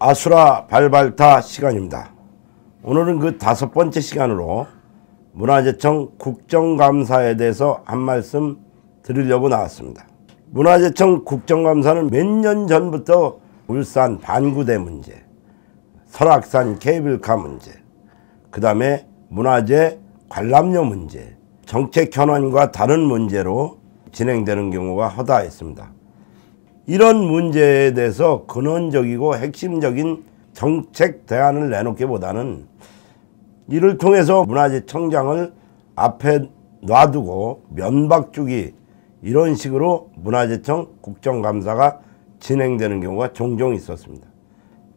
아수라 발발타 시간입니다. 오늘은 그 다섯 번째 시간으로 문화재청 국정감사에 대해서 한 말씀 드리려고 나왔습니다. 문화재청 국정감사는 몇 년 전부터 울산 반구대 문제, 설악산 케이블카 문제, 그 다음에 문화재 관람료 문제, 정책 현안과 다른 문제로 진행되는 경우가 허다했습니다. 이런 문제에 대해서 근원적이고 핵심적인 정책 대안을 내놓기보다는 이를 통해서 문화재청장을 앞에 놔두고 면박주기 이런 식으로 문화재청 국정감사가 진행되는 경우가 종종 있었습니다.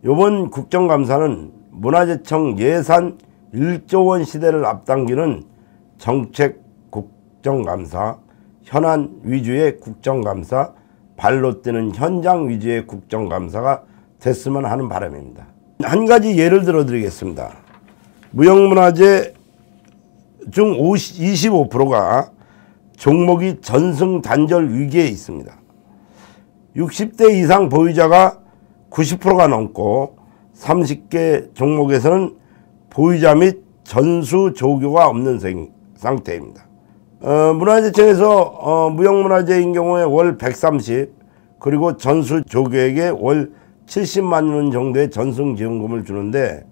이번 국정감사는 문화재청 예산 1조 원 시대를 앞당기는 정책 국정감사, 현안 위주의 국정감사, 발로 뛰는 현장 위주의 국정감사가 됐으면 하는 바람입니다. 한 가지 예를 들어 드리겠습니다. 무형문화재 중 25%가 종목이 전승 단절 위기에 있습니다. 60대 이상 보유자가 90%가 넘고 30개 종목에서는 보유자 및 전수 조교가 없는 상태입니다. 어, 문화재청에서 어, 무형문화재인 경우에 월 130 그리고 전수 조교에게 월 70만 원 정도의 전승 지원금을 주는데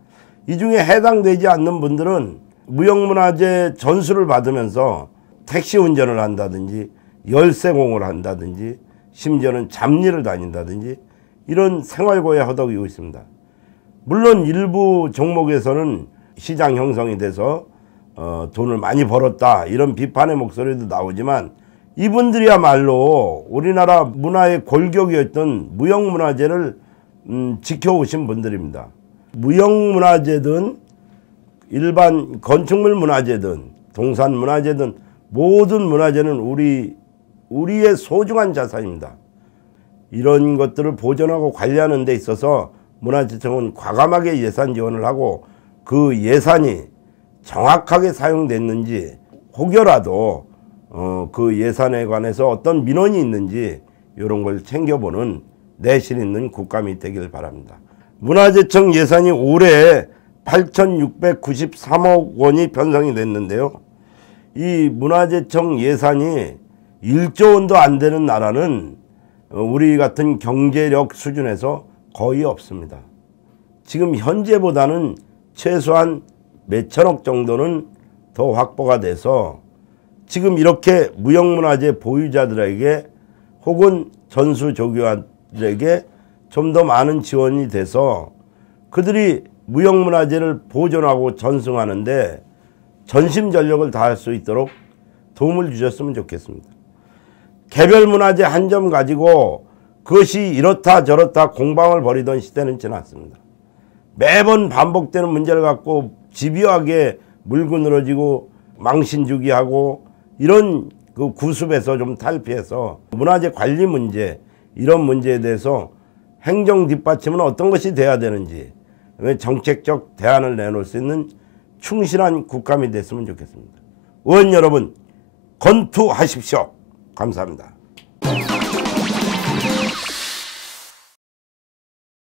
이 중에 해당되지 않는 분들은 무형문화재 전수를 받으면서 택시 운전을 한다든지 열쇠공을 한다든지 심지어는 잡일을 다닌다든지 이런 생활고에 허덕이고 있습니다. 물론 일부 종목에서는 시장 형성이 돼서 어, 돈을 많이 벌었다 이런 비판의 목소리도 나오지만 이분들이야말로 우리나라 문화의 골격이었던 무형문화재를 음, 지켜오신 분들입니다. 무형문화재든 일반 건축물 문화재든 동산 문화재든 모든 문화재는 우리 우리의 소중한 자산입니다. 이런 것들을 보존하고 관리하는 데 있어서 문화재청은 과감하게 예산 지원을 하고 그 예산이 정확하게 사용됐는지 혹여라도 어, 그 예산에 관해서 어떤 민원이 있는지 이런 걸 챙겨보는 내실 있는 국감이 되길 바랍니다. 문화재청 예산이 올해 8,693억 원이 편성이 됐는데요. 이 문화재청 예산이 1조 원도 안 되는 나라는 우리 같은 경제력 수준에서 거의 없습니다. 지금 현재보다는 최소한 몇천억 정도는 더 확보가 돼서 지금 이렇게 무형문화재 보유자들에게 혹은 전수조교들에게 좀 더 많은 지원이 돼서 그들이 무형문화재를 보존하고 전승하는데 전심전력을 다할 수 있도록 도움을 주셨으면 좋겠습니다. 개별 문화재 한 점 가지고 그것이 이렇다 저렇다 공방을 벌이던 시대는 지났습니다. 매번 반복되는 문제를 갖고 집요하게 물고 늘어지고 망신주기하고 이런 그 구습에서 좀 탈피해서 문화재 관리 문제 이런 문제에 대해서 행정 뒷받침은 어떤 것이 돼야 되는지 정책적 대안을 내놓을 수 있는 충실한 국감이 됐으면 좋겠습니다. 의원 여러분 건투하십시오. 감사합니다.